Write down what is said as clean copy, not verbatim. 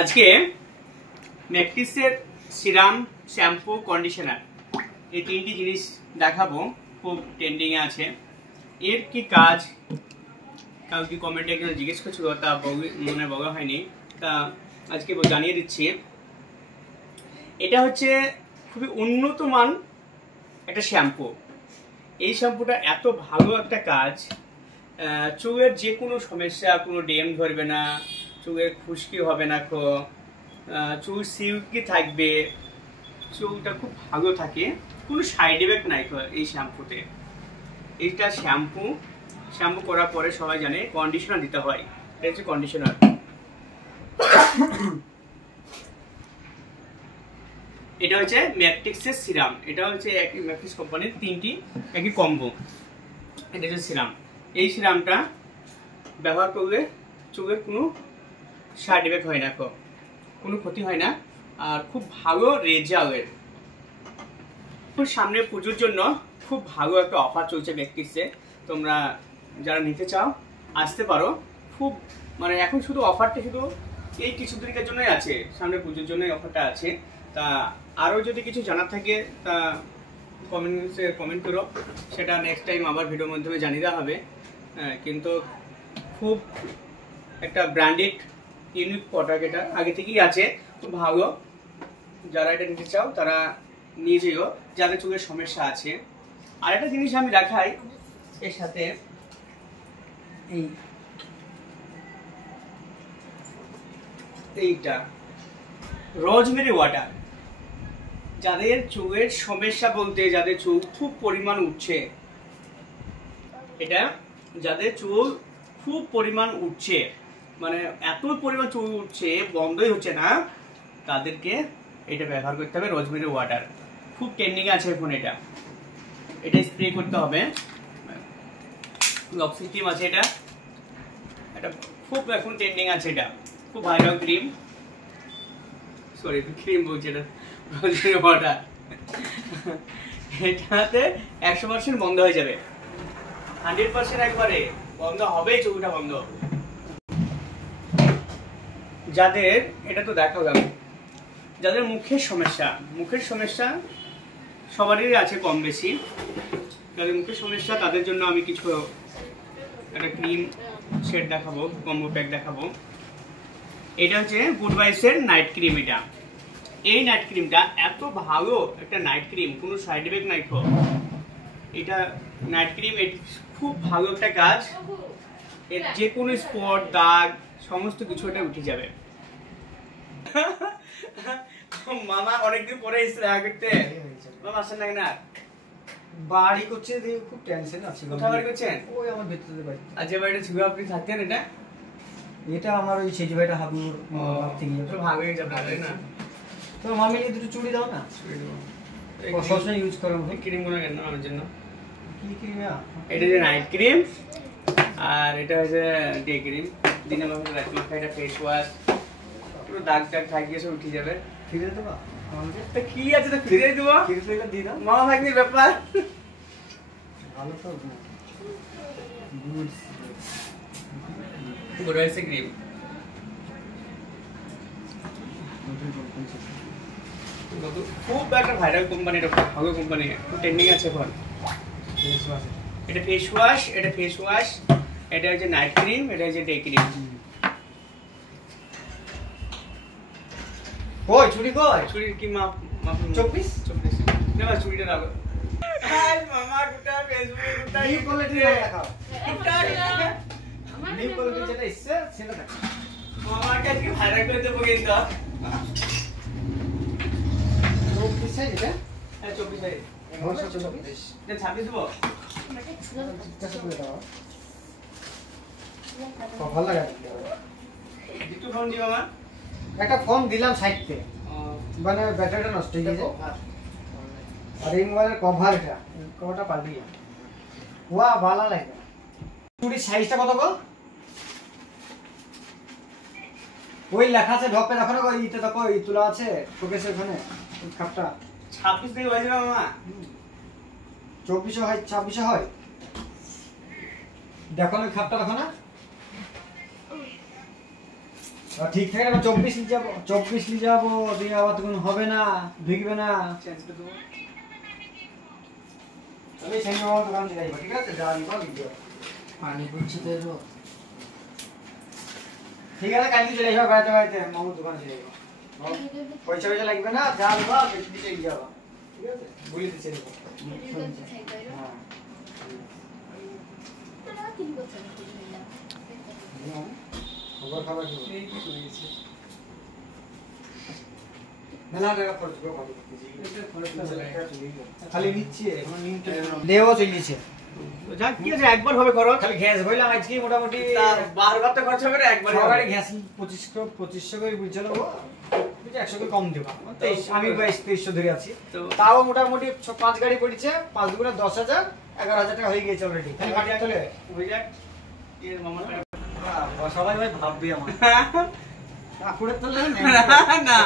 আজকে ম্যাট্রিক্সের serum, shampoo, conditioner এই তিনটি জিনিস দেখাবো, খুব ট্রেন্ডিং এ আছে। এর কি কাজ কাউকে কমেন্টে একজন জিজ্ঞেস করছিল, তা মনে বলা হয়নি, তা আজকে জানিয়ে দিচ্ছি। এটা হচ্ছে খুবই উন্নত মান একটা শ্যাম্পু। এই শ্যাম্পুটা এত ভালো একটা কাজ, চুলের যে কোনো সমস্যা, কোনো ডেম ধরবে না, চুলের খুশকি হবে না, চুল সিল্কি থাকবে, চুলটা খুব ভালো থাকে, কোনো সাইড এফেক্ট নাই এই শ্যাম্পুতে। এইটা শ্যাম্পু করার পরে সবাই জানে কন্ডিশনার দিতে হয়। এটা হচ্ছে কন্ডিশনার। এটা হচ্ছে ম্যাট্রিক্সের সিরাম। এটা হচ্ছে একই ম্যাট্রিক্স কোম্পানির তিনটি একই কম্বো। এটা হচ্ছে সিরাম। এই সিরামটা ব্যবহার করলে চুলের কোনো সাইড এফেক্ট হয় না, কোনো ক্ষতি হয় না, আর খুব ভালো রেজাল্ট। সামনে পুজোর জন্য খুব ভালো একটা অফার চলছে ম্যাট্রিক্সে। তোমরা যারা নিতে চাও আসতে পারো। খুব এখন শুধু অফারটা শুধু এই কিছু দিনের জন্যই আছে, সামনে পুজোর জন্যই অফারটা আছে। তা আরও যদি কিছু জানার থাকে তা কমেন্ট করো, সেটা নেক্সট টাইম আবার ভিডিওর মাধ্যমে জানিয়ে দেওয়া হবে। কিন্তু খুব একটা ব্র্যান্ডেড ইউনিক প্রোডাক্ট, এটা আগে থেকেই আছে, খুব ভালো। যারা এটা নিতে চাও তারা নিয়ে যেও, যাদের চুলের সমস্যা আছে। আর একটা জিনিস আমি দেখাই, এর সাথে এইটা রোজমেরি ওয়াটার। যাদের চুলের সমস্যা বলতে, যাদের চুল খুব পরিমাণ উঠছে, এটা যাদের চুল খুব পরিমাণ উঠছে, এত পরিমাণ চুল উঠছে বন্ধই হচ্ছে না, তাদেরকে এটা ব্যবহার করতে হবে। রোজমেরি ওয়াটার খুব ট্রেন্ডিং আছে এখন। এটা স্প্রে করতে হবে। লক্সি ক্রিম আছে, এটা খুব এখন ট্রেন্ডিং আছে। এটা খুব ভাইরাল ক্রিম, সরি ক্রিম বলছি, এটা রোজমেরি ওয়াটার। এটাতে 100% বন্ধ হয়ে যাবে, 100% একবারে বন্ধ হবেই, চুলটা বন্ধ। যাদের এটা তো দেখা গেল, যাদের মুখের সমস্যা সবারই আছে কম বেশি। যাদের মুখের সমস্যা তাদের জন্য আমি কিছু একটা ক্রিম সেট দেখাবো, কম্বো প্যাক দেখাবো। এটা হচ্ছে গুড ভাইবসের নাইট ক্রিম। এই নাইট ক্রিমটা এত ভালো একটা নাইট ক্রিম, কোনো সাইড এফেক্ট নাই। এটা নাইট ক্রিম, খুব ভালো একটা কাজ। এর যে কোনো স্পট, দাগ, সমস্ত কিছু এটা উঠে যাবে। মামা অনেকদিন পরে এসে দেখা করতে, মামা আসেন না কেনা? বাড়ি করছে, খুব টেনশন আছে। কোথায় বাড়ি করছেন? ওই আমার ভেতরে বাড়ি। আর যে বাড়িটা ছবি আপনি থাকতেন, এটা আমার ওই সেজু ভাইটা হাবুর থেকে ভাগ হয়ে যাবে না? তো মামি নিয়ে দুটো চুড়ি দাও না, চুড়ি দেবো। সবসময় ইউজ করো। ক্রিম গুলো কেন আমার জন্য? কি ক্রিম? এটা যে নাইট ক্রিম, আর এটা হচ্ছে ডে ক্রিম। দিনে রাত মাখা। এটা ফেস ওয়াশ, পুরো দাগ থাকিয়ে সব উঠে যাবে। ফিরে দেবো কি আছে তো ফিরে দেবো, দিয়ে দাও। মামা ভাগ্নির ব্যাপার। ভালো তো গুড ভাইবস ক্রিম খুব একটা ভাইরাল কোম্পানি, এটা খুব ভালো কোম্পানি, খুব ট্রেন্ডিং আছে এখন। এটা ফেস ওয়াশ, এটা হচ্ছে নাইট ক্রিম, এটা হচ্ছে ডে ক্রিম। কই চুড়ি? চুড়ির কি মাপ? 24 না, চুড়িটা রাখো। মামা গোটা ফেসবুকে গোটা নিউ কোয়ালিটি দেখাও। নিউ কোয়ালিটি যেটা ইচ্ছে সেটা দেখাও। মামার কাছে ভাইরাল করে দেবো কিন্তু। 24 সাইজ এটা? হ্যাঁ 24 সাইজ। 24 এটা 26 দেবো। ভালো লাগে। একটু ফোন দিও মামা। একটা ফোন দিলাম সাইডতে, ব্যাটারিটা নষ্ট হয়ে গেছে। আর এই মোবাইলের কভারটা পাল্টিয়ে ভালো লাগে। চুড়ির সাইজটা কত গো? ওই লেখা আছে ঢপে, দেখো না ইতে দেখো, এই তোলা আছে শোকেসের ওখানে কাপটা। 26 থেকে হয়ে যাবে মামা। 24 হয়, 26 হয়। দেখো না খাপটা, দেখো না ঠিক থাকে না 24 নিয়ে যাবো 24 নিয়ে যাবো দিয়ে আবার তখন হবে না ঢুকবে না চেঞ্জ করে দেবো। আমি সেই মামার দোকান চলে যাবো ঠিক আছে যা নিবা ভিডিও পানি পড়ছে তো এলো। ঠিক আছে কালকে চলে যাবো গাড়িতে গাড়িতে মামার দোকান চলে যাবো পয়সা পয়সা লাগবে না যা নিবা বেশি দিতে যাবা ঠিক আছে বলে দিচ্ছি হ্যাঁ খবর খাবার কি এই কি হয়েছে? মেলা টাকা খরচ করে ভালো এটা খরচটা চলে গেছে। খালি নিচ্ছে এখন নিতে দেও চলিছে যাক কি আছে একবার হবে খরচ। খালি গ্যাস বইলাম আজকে মোটামুটি তা বারবার তো খরচ হবে না, একবারই হবে। সবারই গ্যাস 2500 করে বুঝছিল ও 100 করে কম দেবা 23 আমি 2300 ধরে আছি তো তাও মোটামুটি 5 গাড়ি পড়েছে 5 দুগুণে 10000 11000 টাকা হয়ে গেছে অলরেডি খালি মাটি চলে হয়ে যাক। এর মামার সবাই ভাই ভাববে আমার আপুরে তো না